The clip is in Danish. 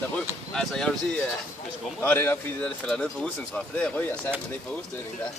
der ryger. Altså, jeg vil sige, det er nok fordi, det falder ned på udstillingen, for det ryger jeg sammen ned på udstillingen der.